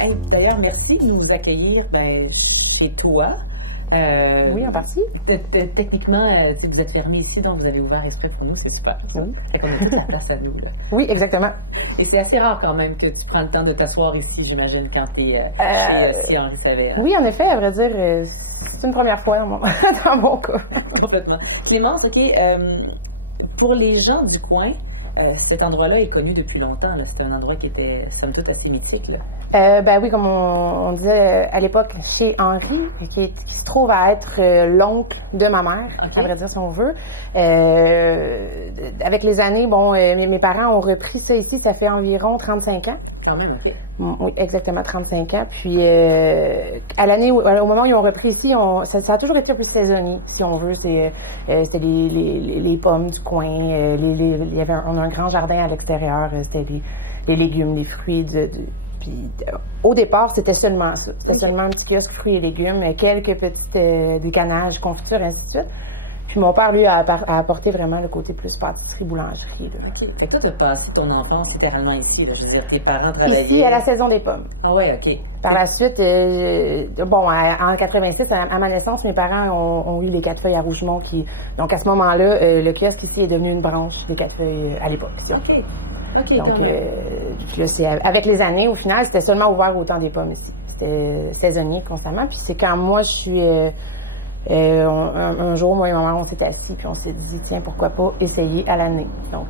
hey, d'ailleurs, merci de nous accueillir chez toi. Oui, en partie. Techniquement, si vous êtes fermé ici, donc vous avez ouvert exprès pour nous, c'est super. Oui. Fait qu'on a toute la place à nous. Là. Oui, exactement. Et c'est assez rare quand même que tu prends le temps de t'asseoir ici, j'imagine, quand tu es si Henri savait. Oui, en effet, à vrai dire, c'est une première fois dans mon cas. Complètement. Clémence, OK, pour les gens du coin, cet endroit-là est connu depuis longtemps. C'est un endroit qui était, somme toute, assez mythique. Là. Oui, comme on disait à l'époque, chez Henri, qui se trouve à être l'oncle de ma mère, à vrai dire, si on veut. Avec les années, mes parents ont repris ça ici, ça fait environ 35 ans. Quand même, OK. Oui, exactement, 35 ans. Puis, à l'année, au moment où ils ont repris ici, ça a toujours été un peu saisonnier, si on veut. C'était les pommes du coin. On a un grand jardin à l'extérieur. C'était les légumes, les fruits. Puis, au départ, c'était seulement ça. C'était seulement un petit kiosque fruits et légumes, quelques petites décanages, confitures, ainsi de suite. Puis mon père, lui, a apporté vraiment le côté plus pâtisserie, boulangerie. Là. OK. Fait que toi, tu as passé ton enfance littéralement ici. Là. Je veux dire, tes parents travaillaient. Ici, à la saison des pommes. Ah ouais, OK. Par la suite, en 86, à ma naissance, mes parents ont eu les 4 feuilles à Rougemont. Donc, à ce moment-là, le kiosque ici est devenu une branche des 4 feuilles à l'époque. OK. OK, donc, là, avec les années, au final, c'était seulement ouvert au temps des pommes ici. C'était saisonnier constamment. Puis c'est quand moi, je suis... un jour, moi et ma mère, on s'est assis puis on s'est dit, tiens, pourquoi pas essayer à l'année. Donc,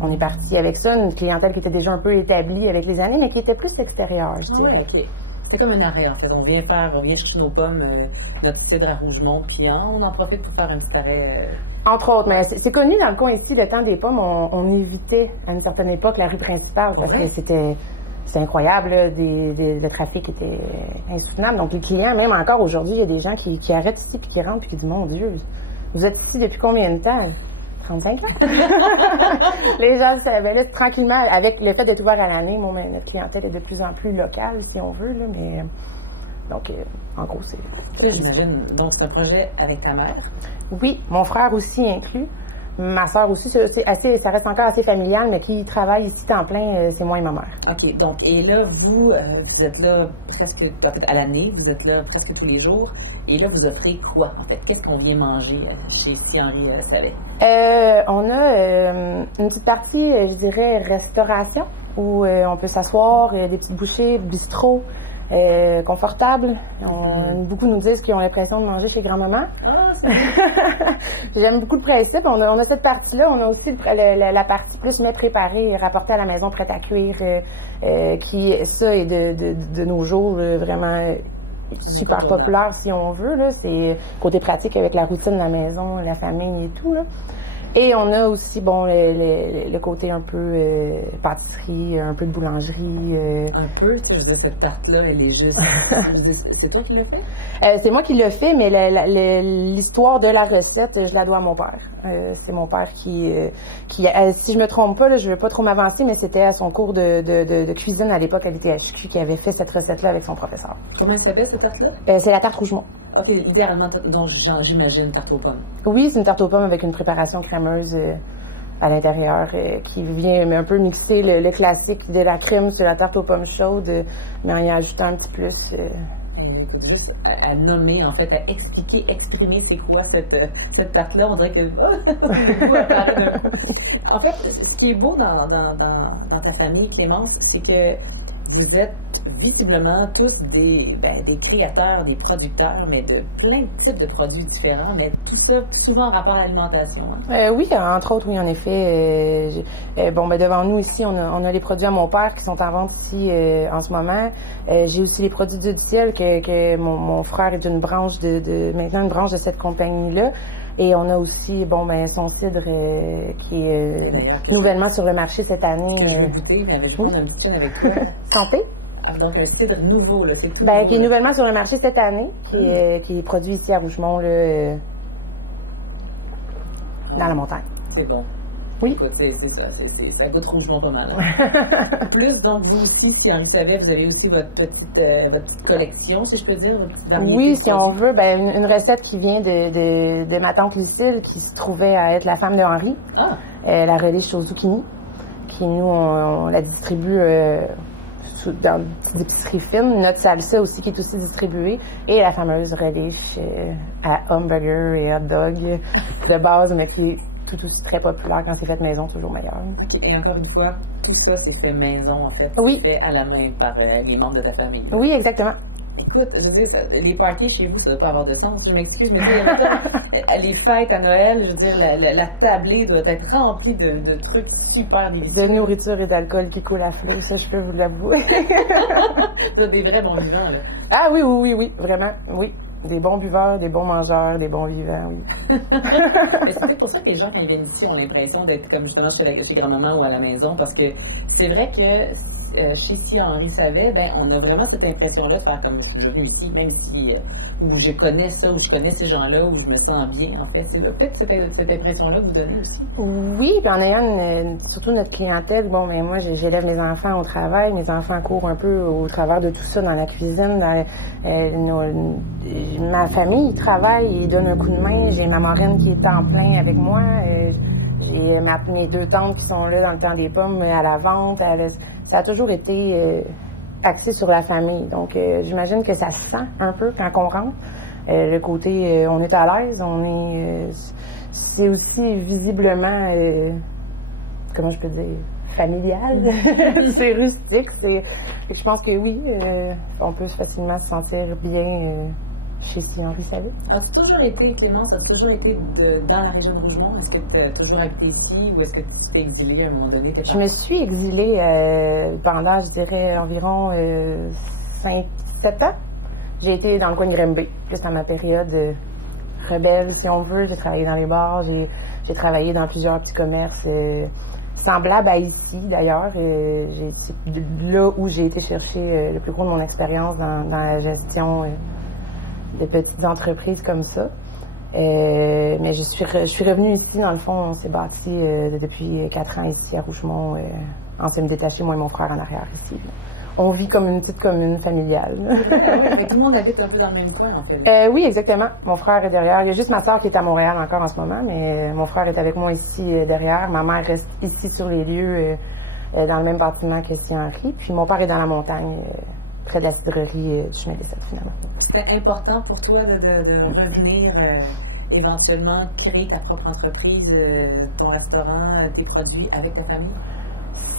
on est parti avec ça, une clientèle qui était déjà un peu établie avec les années, mais qui était plus extérieure, je dirais. Oui, OK. C'est comme un arrêt, en fait. On vient chercher nos pommes, notre cidre à Rougemont, puis on en profite pour faire un petit arrêt. Entre autres, mais c'est connu dans le coin ici, le temps des pommes, on évitait à une certaine époque la rue principale parce que c'était incroyable, là, le trafic était insoutenable. Donc les clients, même encore aujourd'hui, il y a des gens qui arrêtent ici puis qui rentrent puis qui disent, mon Dieu, vous êtes ici depuis combien de temps? 35 ans? Les gens, tranquillement, avec le fait d'être ouvert à l'année, notre clientèle est de plus en plus locale, si on veut, là, mais... Donc, en gros, c'est j'imagine. Donc, c'est un projet avec ta mère? Oui, mon frère aussi inclus. Ma soeur aussi, ça reste encore assez familial, mais qui travaille ici temps plein, c'est moi et ma mère. OK. Donc, et là, vous êtes là presque, en fait, à l'année, vous êtes là presque tous les jours. Et là, vous offrez quoi, en fait? Qu'est-ce qu'on vient manger chez Si Henri savait? On a une petite partie, je dirais, restauration, où on peut s'asseoir, des petites bouchées, bistrot. Confortable. Beaucoup nous disent qu'ils ont l'impression de manger chez grand-maman. Ah, j'aime beaucoup le principe. On a cette partie-là. On a aussi la partie plus mets préparés, rapportés à la maison, prête à cuire, qui, ça, est de nos jours vraiment super populaire, si on veut. Là. C'est côté pratique avec la routine de la maison, la famille et tout. Là. Et on a aussi, le côté un peu pâtisserie, un peu de boulangerie. Un peu, je veux dire, cette tarte-là, elle est juste... c'est toi qui l'as fait? C'est moi qui l'ai fait, mais l'histoire de la recette, je la dois à mon père. C'est mon père qui si je me trompe pas, là, je veux pas trop m'avancer, mais c'était à son cours de cuisine à l'époque à l'ITHQ qui avait fait cette recette-là avec son professeur. Comment elle s'appelle, cette tarte-là? C'est la tarte Rougemont. OK, idéalement, donc j'imagine tarte aux pommes. Oui, c'est une tarte aux pommes avec une préparation crémeuse à l'intérieur qui vient un peu mixer le classique de la crème sur la tarte aux pommes chaude, mais en y ajoutant un petit plus. Juste à nommer, en fait, à exprimer c'est quoi cette tarte-là, on dirait que en fait, ce qui est beau dans ta famille, Clémence, c'est que vous êtes visiblement tous des créateurs, des producteurs, mais de plein de types de produits différents, mais tout ça souvent en rapport à l'alimentation. Hein? Oui, entre autres, oui, en effet. Devant nous ici, on a les produits à mon père qui sont en vente ici en ce moment. J'ai aussi les produits du ciel que mon frère est une branche maintenant une branche de cette compagnie-là. Et on a aussi, son cidre qui est nouvellement sur le marché cette année. Je vais goûter, mais je vais prendre un petit chaîne avec toi. Santé. Alors, donc, un cidre nouveau, là, c'est tout. Qui est nouvellement sur le marché cette année, qui est produit ici à Rougemont, là, dans la montagne. C'est bon. Oui. Écoute, c'est ça. Ça goûte Rougemont pas mal. Hein. Plus, donc, vous aussi, si Henri savait, vous avez aussi votre petite collection, si je peux dire, votre petite variété. Oui, si on veut, une recette qui vient de ma tante Lucille, qui se trouvait à être la femme de Henri. La relais chez Zucchini, qui, nous, on la distribue dans des petites épiceries fines. Notre salsa aussi qui est aussi distribuée. Et la fameuse relish à hamburger et hot dog de base, mais qui est tout aussi très populaire quand c'est fait maison, toujours meilleur. Okay. Et encore une fois, tout ça, c'est fait maison, en fait. Oui. C'est fait à la main par les membres de ta famille. Oui, exactement. Écoute, je veux dire, les parties chez vous, ça ne doit pas avoir de sens. Je m'excuse, mais les fêtes à Noël, je veux dire, la tablée doit être remplie de trucs super délicieux. De nourriture et d'alcool qui coule à flot, ça, je peux vous l'avouer. C'est des vrais bons vivants, là. Ah oui, vraiment, oui. Des bons buveurs, des bons mangeurs, des bons vivants, oui. C'est peut-être pour ça que les gens, quand ils viennent ici, ont l'impression d'être comme justement chez grand-maman ou à la maison, parce que c'est vrai que chez Si Henri Savet, ben, on a vraiment cette impression-là de faire comme je suis venu ici, même si où je connais ça, où je connais ces gens-là, où je me sens bien, en fait. C'est peut-être cette impression-là que vous donnez aussi. Oui, puis en ayant surtout notre clientèle, bon, mais moi, j'élève mes enfants au travail, mes enfants courent un peu au travers de tout ça dans la cuisine, ma famille travaille, ils donnent un coup de main, j'ai ma marraine qui est en plein avec moi, j'ai mes 2 tantes qui sont là dans le temps des pommes à la vente, ça a toujours été axé sur la famille. Donc, j'imagine que ça se sent un peu quand on rentre. Le côté, on est à l'aise, c'est aussi visiblement, comment je peux dire, familial. C'est rustique. Je pense que oui, on peut facilement se sentir bien chez Si Henri Savet. As-tu toujours été, Clémence, as-tu toujours été dans la région de Rougemont? Est-ce que tu as toujours habité ici ou est-ce que tu t'es exilée à un moment donné? Je me suis exilée pendant, je dirais, environ 5-7 ans. J'ai été dans le coin de Granby, plus dans ma période rebelle, si on veut. J'ai travaillé dans les bars, j'ai travaillé dans plusieurs petits commerces semblables à ici, d'ailleurs. C'est là où j'ai été chercher le plus gros de mon expérience dans la gestion de petites entreprises comme ça. Mais je suis revenue ici, dans le fond, on s'est bâti depuis 4 ans ici à Rougemont. On s'est détaché, moi et mon frère, en arrière ici. On vit comme une petite commune familiale. Oui, tout le monde habite un peu dans le même coin, en fait. Oui, exactement. Mon frère est derrière. Il y a juste ma soeur qui est à Montréal encore en ce moment, mais mon frère est avec moi ici derrière. Ma mère reste ici sur les lieux, dans le même bâtiment que Si Henri. Puis mon père est dans la montagne, près de la cidrerie du chemin des Sept, finalement. C'était important pour toi de revenir éventuellement créer ta propre entreprise, ton restaurant, tes produits avec ta famille?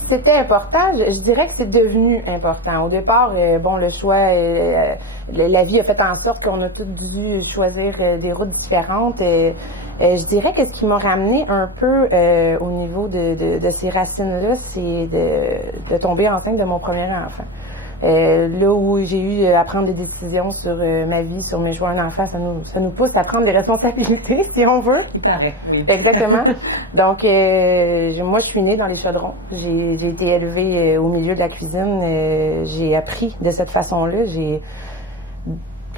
C'était important. Je dirais que c'est devenu important. Au départ, bon, le choix, la vie a fait en sorte qu'on a tous dû choisir des routes différentes. Je dirais que ce qui m'a ramené un peu au niveau de ces racines-là, c'est de tomber enceinte de mon premier enfant. Là où j'ai eu à prendre des décisions sur ma vie, sur mes choix d'enfant, ça nous pousse à prendre des responsabilités, si on veut. Il paraît, oui. Exactement. Donc, moi, je suis née dans les chaudrons. J'ai été élevée au milieu de la cuisine. J'ai appris de cette façon-là.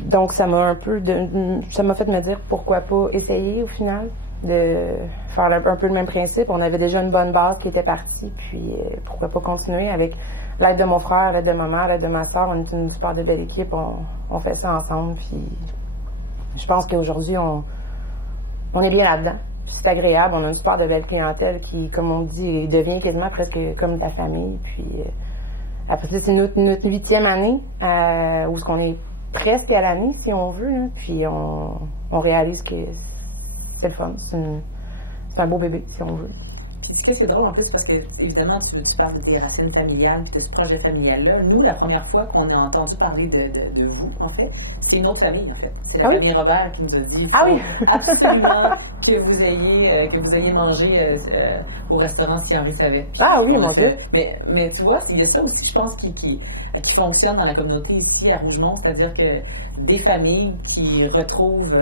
Donc, ça m'a fait me dire pourquoi pas essayer au final de faire un peu le même principe. On avait déjà une bonne base qui était partie, puis pourquoi pas continuer avec l'aide de mon frère, l'aide de ma mère, l'aide de ma soeur. On est une super de belle équipe. On fait ça ensemble. Puis je pense qu'aujourd'hui, on est bien là-dedans. Puis c'est agréable. On a une super de belle clientèle qui, comme on dit, devient quasiment presque comme de la famille. Puis après ça, c'est notre 8e année où on est presque à l'année, si on veut. Là. Puis on réalise que c'est le fun. C'est un beau bébé, si on veut. Puis, tu sais, c'est drôle en plus parce que, évidemment, tu parles des racines familiales puis de ce projet familial-là. Nous, la première fois qu'on a entendu parler de vous, en fait, c'est une autre famille, en fait. C'est la famille Robert qui nous a dit absolument que vous ayez mangé au restaurant Si Henri Savet. Ah oui, mon Dieu! Mais tu vois, il y a ça aussi, je pense, qui fonctionne dans la communauté ici à Rougemont, c'est-à-dire que des familles qui retrouvent...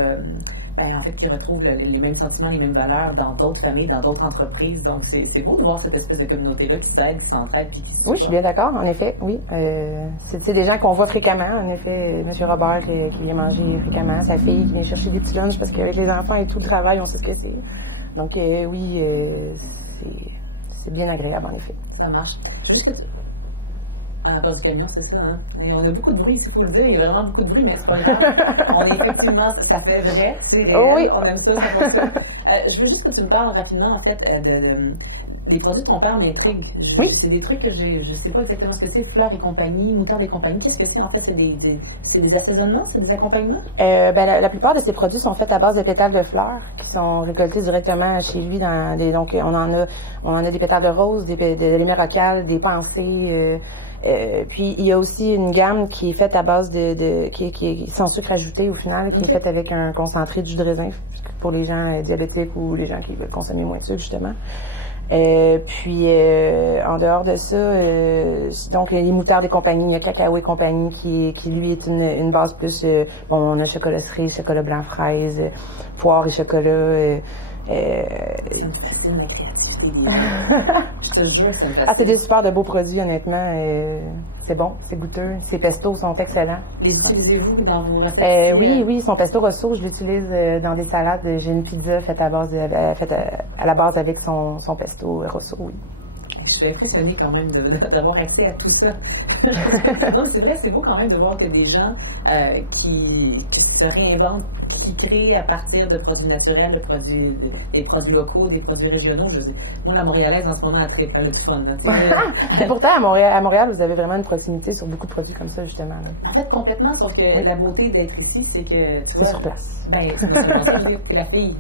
qui retrouvent les mêmes sentiments, les mêmes valeurs dans d'autres familles, dans d'autres entreprises. Donc, c'est beau de voir cette espèce de communauté-là qui s'aide, qui s'entraide, puis qui se Oui, je suis bien d'accord, en effet, oui. C'est des gens qu'on voit fréquemment, en effet. M. Robert qui vient manger fréquemment, sa fille qui vient chercher des petits lunchs parce qu'avec les enfants et tout le travail, on sait ce que c'est. Donc, oui, c'est bien agréable, en effet. Ça marche. Juste que on entend du camion, c'est ça, hein? Et on a beaucoup de bruit ici, il faut le dire. Il y a vraiment beaucoup de bruit, mais c'est pas grave. On est effectivement, ça fait vrai, c'est réel. Oui. On aime ça, ça fonctionne. Je veux juste que tu me parles rapidement, en fait, les produits de ton père m'intriguent. Oui. C'est des trucs que je sais pas exactement ce que c'est, fleurs et compagnie, moutarde et compagnie. Qu'est-ce que c'est en fait? C'est des assaisonnements? C'est des accompagnements? La plupart de ces produits sont faits à base de pétales de fleurs qui sont récoltés directement chez lui. Donc, on en a des pétales de rose, de l'hémérocale, des pensées. Puis, il y a aussi une gamme qui est faite à base qui est sans sucre ajouté au final, qui est faite avec un concentré de jus de raisin pour les gens diabétiques ou les gens qui veulent consommer moins de sucre, justement. En dehors de ça, donc les moutardes et compagnie, il y a cacao et compagnie qui lui est une base plus on a chocolat cerise, chocolat blanc fraise, poire et chocolat. Ça me fascine la créativité. Je te jure, ça me fascine. C'est des super de beaux produits, honnêtement. C'est bon, c'est goûteux. Ces pestos sont excellents. Les utilisez-vous dans vos recettes? Oui, son pesto rosso, je l'utilise dans des salades. J'ai une pizza faite à la base avec son pesto rosso, oui. Je suis impressionnée quand même d'avoir accès à tout ça. Non, mais c'est vrai, c'est beau quand même de voir que des gens qui se réinventent, qui créent à partir de produits naturels, des produits locaux, des produits régionaux. Moi, la Montréalaise, en ce moment, elle triple, elle a du fun. Et pourtant, à Montréal, vous avez vraiment une proximité sur beaucoup de produits comme ça, justement. Là. En fait, complètement, sauf que la beauté d'être ici, c'est que, tu vois... C'est sur place. C'est la fille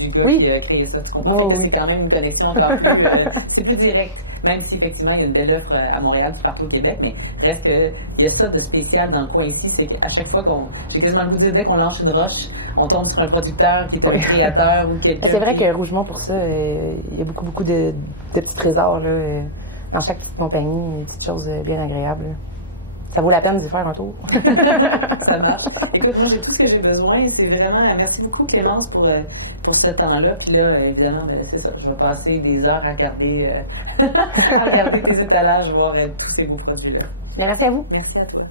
du gars qui a créé ça. Tu comprends? C'est quand même une connexion encore plus... c'est plus direct. Même si, effectivement, il y a une belle offre à Montréal puis partout au Québec, mais reste que il y a ça de spécial dans le coin ici, c'est qu'à chaque fois j'ai quasiment le goût de dire, dès qu'on lance une roche, on tombe sur un producteur qui est un créateur ou quelqu'un. C'est vrai que Rougemont, pour ça, il y a beaucoup de petits trésors là, dans chaque petite compagnie, des petites choses bien agréables. Là. Ça vaut la peine d'y faire un tour. Ça marche. Écoute, moi, j'ai tout ce que j'ai besoin. C'est vraiment... Merci beaucoup, Clémence, pour ce temps-là. Puis là, évidemment, c'est ça. Je vais passer des heures à regarder, tes étalages, voir tous ces beaux produits-là. Merci à vous. Merci à toi.